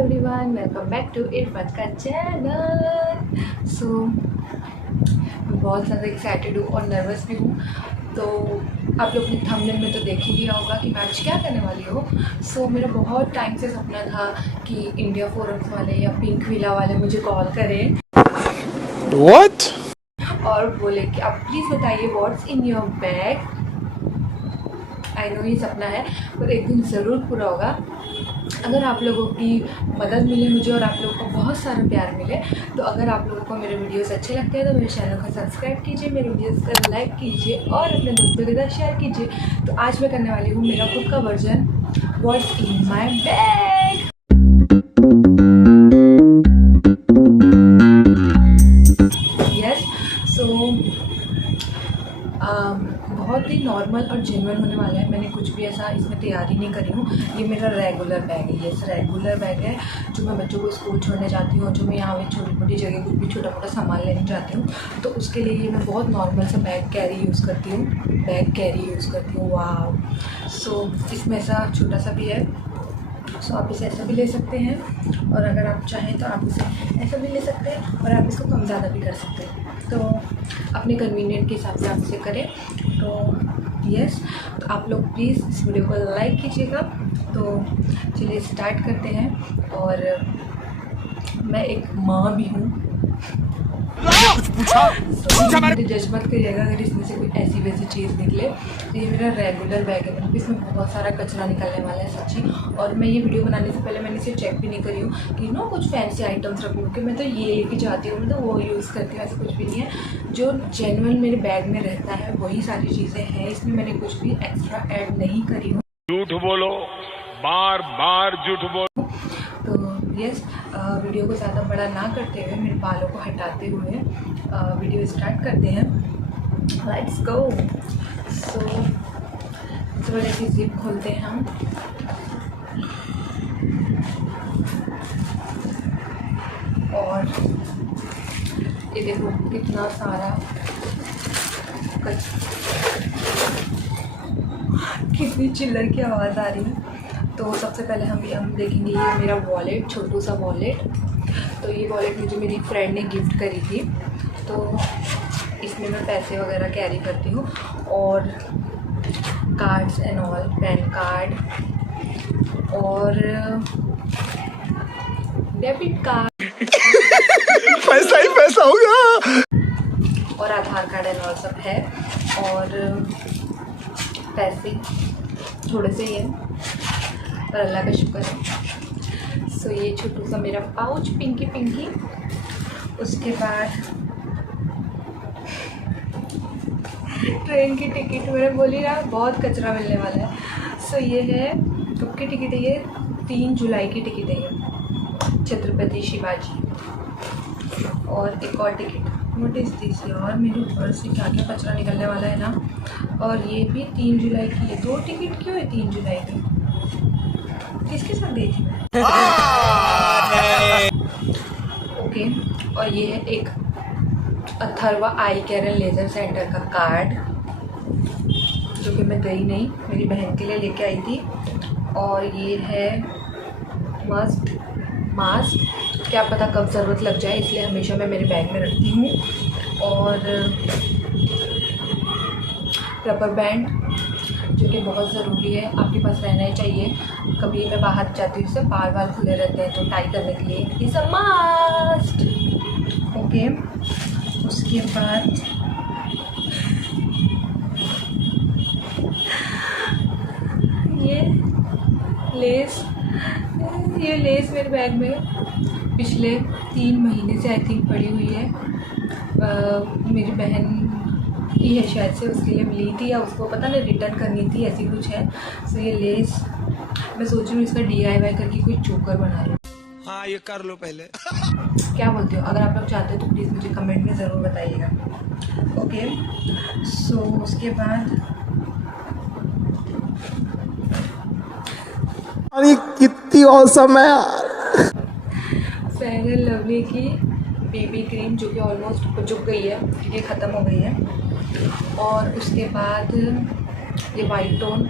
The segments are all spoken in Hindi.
Everyone, welcome back to Irfan का चैनल। सो मैं बहुत ज़्यादा एक्साइटेड हूँ और नर्वस भी हूँ। तो आप लोग ने थंबनेल में तो देख ही लिया होगा कि मैं आज क्या करने वाली हूँ। सो मेरा बहुत टाइम से सपना था कि इंडिया फोरम्स वाले या पिंक विला वाले मुझे कॉल करें What? और बोले कि आप प्लीज़ बताइए what's in your bag. I know ये सपना है पर एक दिन ज़रूर पूरा होगा अगर आप लोगों की मदद मिले मुझे और आप लोगों को बहुत सारा प्यार मिले। तो अगर आप लोगों को मेरे वीडियोस अच्छे लगते हैं तो मेरे चैनल को सब्सक्राइब कीजिए, मेरे वीडियोस को लाइक कीजिए और अपने दोस्तों के साथ शेयर कीजिए। तो आज मैं करने वाली हूँ मेरा खुद का version, what's in my bag. Yes, so बहुत ही नॉर्मल और जेन्युइन होने वाला है। मैंने कुछ भी ऐसा इसमें तैयारी नहीं करी हूँ। ये मेरा रेगुलर बैग है, ये रेगुलर बैग है जो मैं बच्चों को स्कूल छोड़ने जाती हूँ, जो मैं यहाँ पे छोटी मोटी जगह कुछ भी छोटा मोटा सामान लेने जाती हूँ तो उसके लिए ये मैं बहुत नॉर्मल सा बैग यूज़ करती हूँ। वाह, सो इसमें ऐसा छोटा सा भी है। सो आप इसे ऐसा भी ले सकते हैं और अगर आप चाहें तो आप इसे ऐसा भी ले सकते हैं और आप इसको कम ज़्यादा भी कर सकते हैं। तो अपने कन्वीनियंट के हिसाब से आप इसे करें। तो यस, तो आप लोग प्लीज़ इस वीडियो को लाइक कीजिएगा। तो चलिए स्टार्ट करते हैं। और मैं एक माँ भी हूँ, मुझे जज मत करिएगा अगर इसमें से कोई ऐसी वैसी चीज़ निकले। तो ये मेरा रेगुलर बैग है, मतलब इसमें बहुत सारा कचरा निकलने वाला है सच्ची। और मैं ये वीडियो बनाने से पहले मैंने इसे चेक भी नहीं करी हूँ कि कुछ फैंसी आइटम्स रखूँ कि मैं तो ये लेके जाती हूँ, मैं तो वो यूज़ करती हूँ। ऐसा कुछ भी नहीं है, जो जेन्युइन मेरे बैग में रहता है वही सारी चीज़ें हैं। इसमें मैंने कुछ भी एक्स्ट्रा ऐड नहीं करी हूँ। झूठ बोलो, बार बार झूठ बोलो। तो यस, वीडियो को ज़्यादा बड़ा ना करते हुए, मेरे बालों को हटाते हुए वीडियो स्टार्ट करते हैं। Let's go. सो सबसे पहले इसकी जिप खोलते हैं हम। और ये देखो कितना सारा कितनी चिल्लर की आवाज़ आ रही है। तो सबसे पहले हम देखेंगे ये मेरा वॉलेट, छोटू सा वॉलेट। तो ये वॉलेट मुझे मेरी फ्रेंड ने गिफ्ट करी थी। तो इसमें मैं पैसे वगैरह कैरी करती हूँ और cards and all, pan card और डेबिट कार्ड पैसा ही पैसा होगा और आधार कार्ड एंड ऑल सब है। और पैसे थोड़े से ही हैं पर अल्लाह का शुक्र है। सो ये छोटू सा मेरा पाउच पिंकी। उसके बाद ट्रेन की टिकट, मैंने बोली ना बहुत कचरा मिलने वाला है। सो ये है, कब की टिकट है ये? 3 जुलाई की टिकट है ये, छत्रपति शिवाजी। और एक और टिकट, व्हाट इज़ दिस यार, मेरे पर्स से क्या क्या कचरा निकलने वाला है ना। और ये भी 3 जुलाई की है। 2 टिकट क्यों है 3 जुलाई की? किसके साथ गई थी मैं? ओके, और ये है एक अथर्वा आई केयर एंड लेज़र सेंटर का कार्ड जो कि मैं गई नहीं, मेरी बहन के लिए लेके आई थी। और ये है मास्क, क्या पता कब ज़रूरत लग जाए, इसलिए हमेशा मैं मेरे बैग में रखती हूँ। और रबर बैंड जो कि बहुत ज़रूरी है, आपके पास रहना ही चाहिए। कभी मैं बाहर जाती हूँ, इससे बाल खुले रहते हैं तो टाई करने के लिए इज़ अ मस्ट। ओके, उसके बाद ये लेस मेरे बैग में पिछले 3 महीने से आई थिंक पड़ी हुई है। मेरी बहन की है शायद से, उसके लिए मिली थी या उसको पता नहीं रिटर्न करनी थी, ऐसी कुछ है। सो ये लेस मैं सोच रही हूँ इसका DIY करके कोई चोकर बना लूँ। हाँ, ये कर लो पहले। क्या बोलते हो? अगर आप लोग चाहते हो तो प्लीज़ मुझे कमेंट में ज़रूर बताइएगा। ओके, सो उसके बाद अरे कितनी औसम है यार। फेयर एंड लवली की BB क्रीम जो कि ऑलमोस्ट चुक गई है क्योंकि ख़त्म हो गई है। और उसके बाद ये वाइट टोन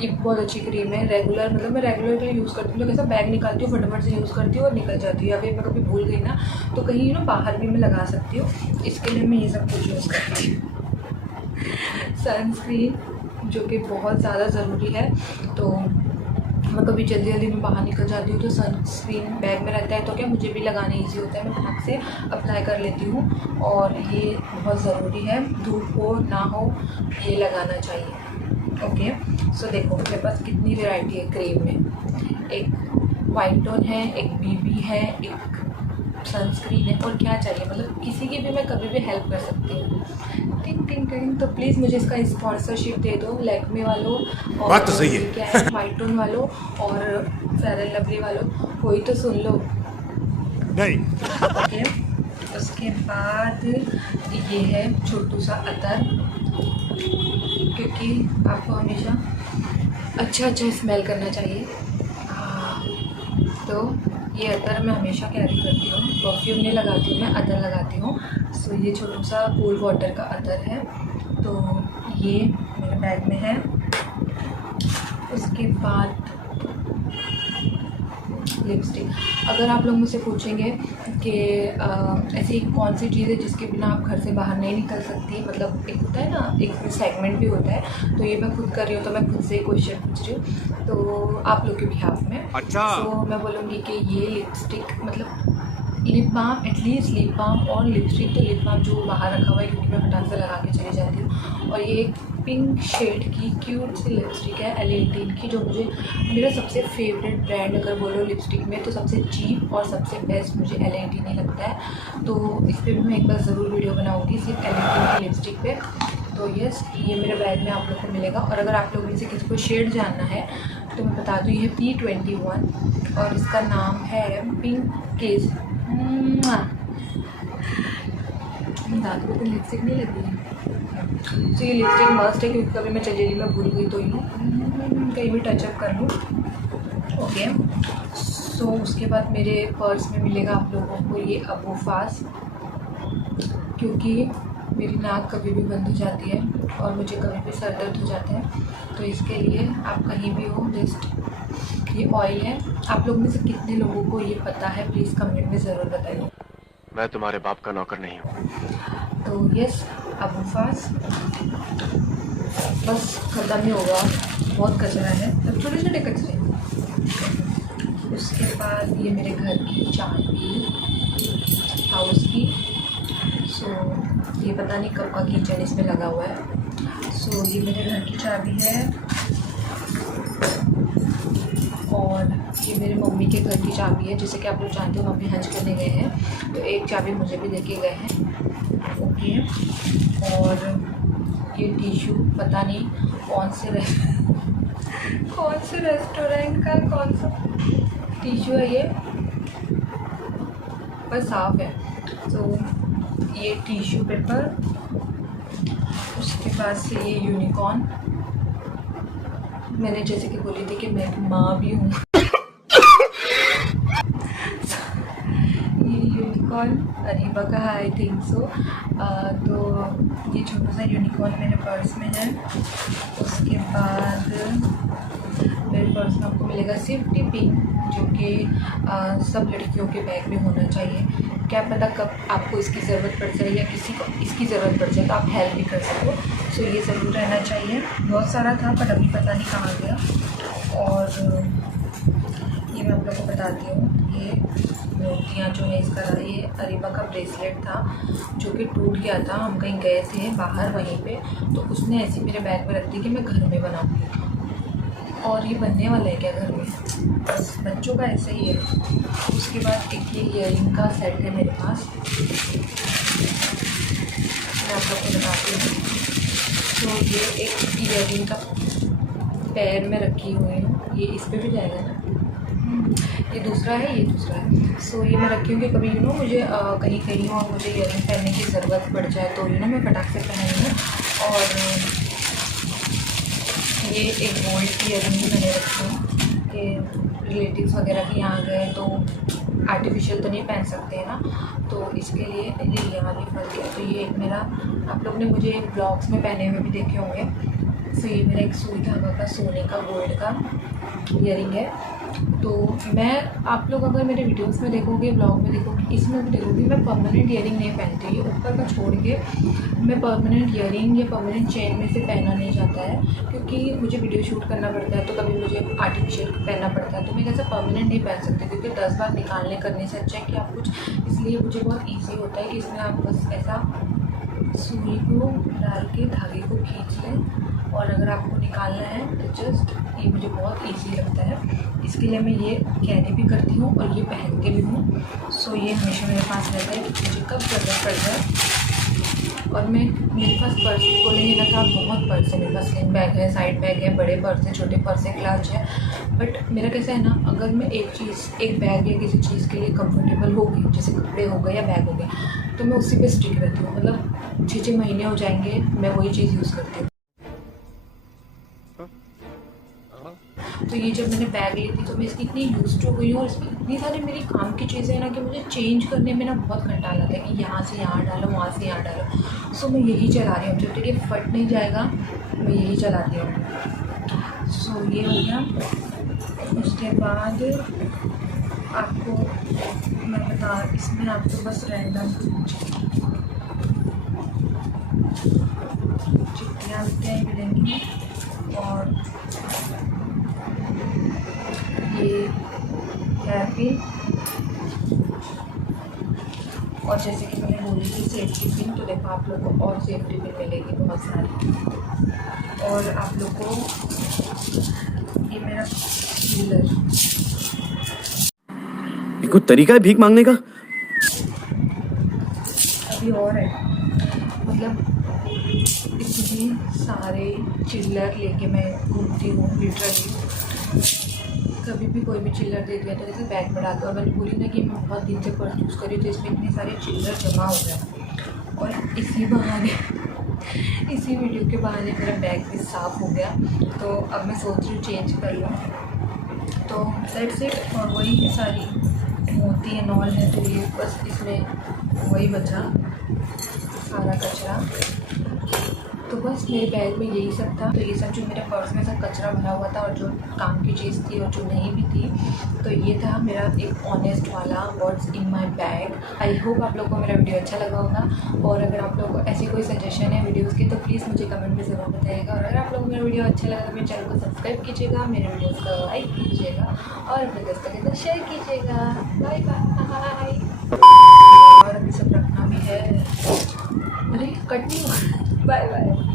ये बहुत अच्छी क्रीम है, रेगुलर मतलब मैं रेगुलर के लिए यूज़ करती हूँ। कैसा बैग निकालती हूँ फटाफट से यूज़ करती हूँ और निकल जाती हूँ, या फिर मैं कभी भूल गई ना तो कहीं बाहर भी मैं लगा सकती हूँ। इसके लिए मैं ये सब कुछ यूज़ करती हूँ। सनस्क्रीन जो कि बहुत ज़्यादा ज़रूरी है, तो मैं कभी जल्दी जल्दी में बाहर निकल जाती हूँ तो सनस्क्रीन बैग में रहता है, तो क्या मुझे भी लगाना ईजी होता है, मैं फटाक से अप्लाई कर लेती हूँ। और ये बहुत ज़रूरी है, धूप हो ना हो ये लगाना चाहिए। ओके, सो देखो मेरे पास कितनी वैरायटी है क्रीम में। एक वाइट टोन है, एक बीबी है, एक सनस्क्रीन है, और क्या चाहिए, मतलब किसी की भी मैं कभी भी हेल्प कर सकती हूँ। टिंग टिंग टिंग। तो प्लीज़ मुझे इसका स्पॉन्सरशिप दे दो, लैक्मे वालों और बात तो सही है। क्या है वाइट टोन वालों और फेयर एंड लवली वालों, कोई तो सुन लो। नहीं। ओके, उसके बाद ये है छोटू सा अतर, क्योंकि आपको हमेशा अच्छा स्मेल करना चाहिए। तो ये अतर मैं हमेशा कैरी करती हूँ, परफ्यूम नहीं लगाती हूँ मैं, अतर लगाती हूँ। सो ये छोटू सा कूल वाटर का अतर है, तो ये मेरे बैग में है। उसके बाद लिपस्टिक। अगर आप लोग मुझसे पूछेंगे कि ऐसी कौन सी चीज़ है जिसके बिना आप घर से बाहर नहीं निकल सकती, मतलब एक होता है ना, एक सेगमेंट भी होता है, तो ये मैं खुद कर रही हूँ, तो मैं खुद से ही क्वेश्चन पूछ रही हूँ तो आप लोग के बिहाफ में। अच्छा। तो मैं बोलूँगी कि ये लिपस्टिक, मतलब lip balm, at least lip balm और लिपस्टिक। तो लिप बाम जो बाहर रखा हुआ है क्योंकि मैं फटाक से लगा के चली जाती हूँ, और ये एक पिंक शेड की क्यूट सी लिपस्टिक है L18 की, जो मुझे मेरा सबसे फेवरेट ब्रांड अगर बोलो लिपस्टिक में तो सबसे चीप और सबसे बेस्ट मुझे L18 ही लगता है। तो इस पर भी मैं एक बार ज़रूर वीडियो बनाऊँगी सिर्फ L18 की लिपस्टिक पे। तो यस, ये मेरे बैग में आप लोग को मिलेगा। और अगर आप लोग में से किसी को शेड जानना है तो मैं बता दूँ, ये P21 और इसका नाम है पिंक केस। दांत में तो लिपस्टिक नहीं लगी है, तो ये लिपस्टिक मस्ट है, क्योंकि कभी मैं चली गई, मैं भूल गई तो कहीं भी टचअप कर लूँ। ओके, सो उसके बाद मेरे पर्स में मिलेगा आप लोगों को ये अबूफास, क्योंकि मेरी नाक कभी भी बंद हो जाती है और मुझे कभी भी सर दर्द हो जाता है, तो इसके लिए आप कहीं भी हो, जस्ट ये ऑयल है। आप लोग में से कितने लोगों को ये पता है प्लीज़ कमेंट में ज़रूर बताइए। मैं तुम्हारे बाप का नौकर नहीं हूँ। तो यस, अबूफास बस ख़त्म ही होगा, बहुत कचरा है, तब छोटे छोटे कचरे। उसके बाद ये मेरे घर की चाबी, हाउस की। सो ये पता नहीं कब का किचन इसमें लगा हुआ है। सो ये मेरे घर की चाबी है, और ये मेरे मम्मी के घर की चाबी है, जैसे कि आप लोग जानते हो मम्मी हज करने गए हैं, तो एक चाबी मुझे भी दे के गए हैं। ओके, और ये टिश्यू पता नहीं कौन से रेस्टोरेंट का कौन सा टिश्यू है ये, पर साफ़ है। तो ये टिश्यू पेपर, उसके बाद से ये यूनिकॉर्न, मैंने जैसे कि बोली थी कि मैं माँ भी हूँ। ये यूनिकॉर्न अरीबा का है, आई थिंक सो। तो ये छोटा सा यूनिकॉर्न मेरे पर्स में है। उसके बाद मेरे पर्स में आपको मिलेगा सेफ्टी पिन, जो कि सब लड़कियों के बैग में होना चाहिए। क्या पता कब आपको इसकी ज़रूरत पड़ जाए या किसी को इसकी ज़रूरत पड़ जाए, तो आप हेल्प भी कर सको। सो ये ज़रूर रहना चाहिए। बहुत सारा था पर अभी पता नहीं कहाँ गया। और ये मैं आप लोगों को बताती हूँ, ये मोतियाँ जो है इसका, ये अरीबा का ब्रेसलेट था जो कि टूट गया था, हम कहीं गए थे बाहर वहीं पे, तो उसने ऐसे मेरे बैग में रख दी कि मैं घर में बनाऊँगी। और ये बनने वाला है क्या घर में, बस बच्चों का ऐसे ही है। उसके बाद एक ये ईयरिंग का सेट है मेरे पास, मैं आप लोग को बताती हूँ। तो ये एक ईयरिंग का पैर में रखी हुई हूँ, ये इस पे भी जाएगा ना, ये दूसरा है, ये दूसरा है। सो ये मैं रखी हूँ कि कभी मुझे कहीं गई हूँ और मुझे ईयरिंग पहनने की ज़रूरत पड़ जाए तो मैं फटाक से पहन लूँ। और ये एक गोल्ड की ईयरिंग भी मैंने रखी हूँ कि रिलेटिव्स वगैरह के यहाँ गए तो आर्टिफिशियल तो नहीं पहन सकते हैं ना, तो इसके लिए ये यहाँ भी फंस गया। तो ये एक मेरा, आप लोग ने मुझे ब्लॉग्स में पहने हुए भी देखे होंगे, सो ये मेरा एक सुई धागा का सोने का गोल्ड का ईयरिंग है। तो मैं आप लोग अगर मेरे वीडियोस में देखोगे, ब्लॉग में देखोगे, इसमें भी देखोगे, मैं परमानेंट ईयरिंग नहीं पहनती। ये ऊपर का छोड़ के मैं परमानेंट ईयरिंग या परमानेंट चेन में से पहना नहीं जाता है, क्योंकि मुझे वीडियो शूट करना पड़ता है, तो कभी मुझे आर्टिफिशियल पहनना पड़ता है। तो मैं कैसे परमानेंट नहीं पहन सकती, क्योंकि 10 बार निकालने करने से अच्छा है कि आप कुछ, इसलिए मुझे बहुत ईजी होता है कि इसमें आप बस ऐसा सुई को डाल के धागे को खींच लें, और अगर आपको निकालना है तो जस्ट ये मुझे बहुत इजी लगता है। इसके लिए मैं ये कैरी भी करती हूँ और ये पहनती भी हूँ। सो ये हमेशा मेरे पास रहता है कि मुझे कब ज़रूरत पड़ जाए। और मैं मेरे पास पर्स बोलेंगे ना, था बहुत पर्स है मेरे पास, स्लिंग बैग है, साइड बैग है, बड़े पर्स है, छोटे पर्स है, क्लच है। बट मेरा कैसा है ना, अगर मैं एक बैग या किसी चीज़ के लिए कंफर्टेबल हो गई, जैसे कपड़े हो गए या बैग हो गए, तो मैं उसी पे स्टिक रहती हूँ। मतलब 6 महीने हो जाएंगे मैं वही चीज़ यूज़ करती हूँ। तो ये जब मैंने बैग ली थी तो मैं इसकी इतनी यूज़ टू हुई हूँ, और इसमें इतनी सारी मेरी काम की चीज़ें हैं ना कि मुझे चेंज करने में ना बहुत घंटा लगता है कि यहाँ से यहाँ डालो, वहाँ से यहाँ डालो। सो मैं यही चला रही हूँ, जब तक ये फट नहीं जाएगा मैं यही चलाती हूँ। सो ये हो गया। उसके बाद आपको मैं बता, इसमें आपको बस रैंडम चिट्ठियाँ मिलेंगी, और ये हैप्पी, और जैसे कि मैंने बोली थी सेफ्टी पिन, तो देखो आप लोग को और सेफ्टी पिन मिलेगी बहुत सारी। और आप लोग को ये मेरा सीलर, ये कोई तरीका है भीख मांगने का? अभी और है, मतलब इतने सारे चिल्लर लेके मैं घूमती हूँ लिटरली। कभी भी कोई भी चिल्लर दे दिया तो जैसे बैग में डालती हूँ। और मैंने बोली ना कि मैं बहुत दिन से पर्स यूज़ करी, तो इसमें इतने सारे चिल्लर जमा हो गए, और इसी बहाने इसी वीडियो के बहाने मेरा बैग भी साफ़ हो गया। तो अब मैं सोच रही हूँ चेंज कर लूँ, तो दैट्स इट। और वही सारी मोती है, नॉल है, तो ये बस इसमें वही बचा सारा कचरा। तो बस मेरे बैग में यही सब था। तो ये सब जो मेरे पर्स में सब कचरा भरा हुआ था, और जो काम की चीज़ थी और जो नहीं भी थी, तो ये था मेरा एक ऑनेस्ट वाला what's in my bag. I hope आप लोगों को मेरा वीडियो अच्छा लगा होगा, और अगर आप लोगों को ऐसी कोई सजेशन है वीडियोज़ की तो प्लीज़ मुझे कमेंट में ज़रूर बताइएगा। और अगर आप लोगों को मेरा वीडियो अच्छा लगा तो मेरे चैनल को सब्सक्राइब कीजिएगा, मेरे वीडियोज़ को लाइक कीजिएगा, और अपने दोस्तों के साथ शेयर कीजिएगा। Bye bye. और अभी सब रखना भी है, अरे कट नहीं हुआ। Bye bye.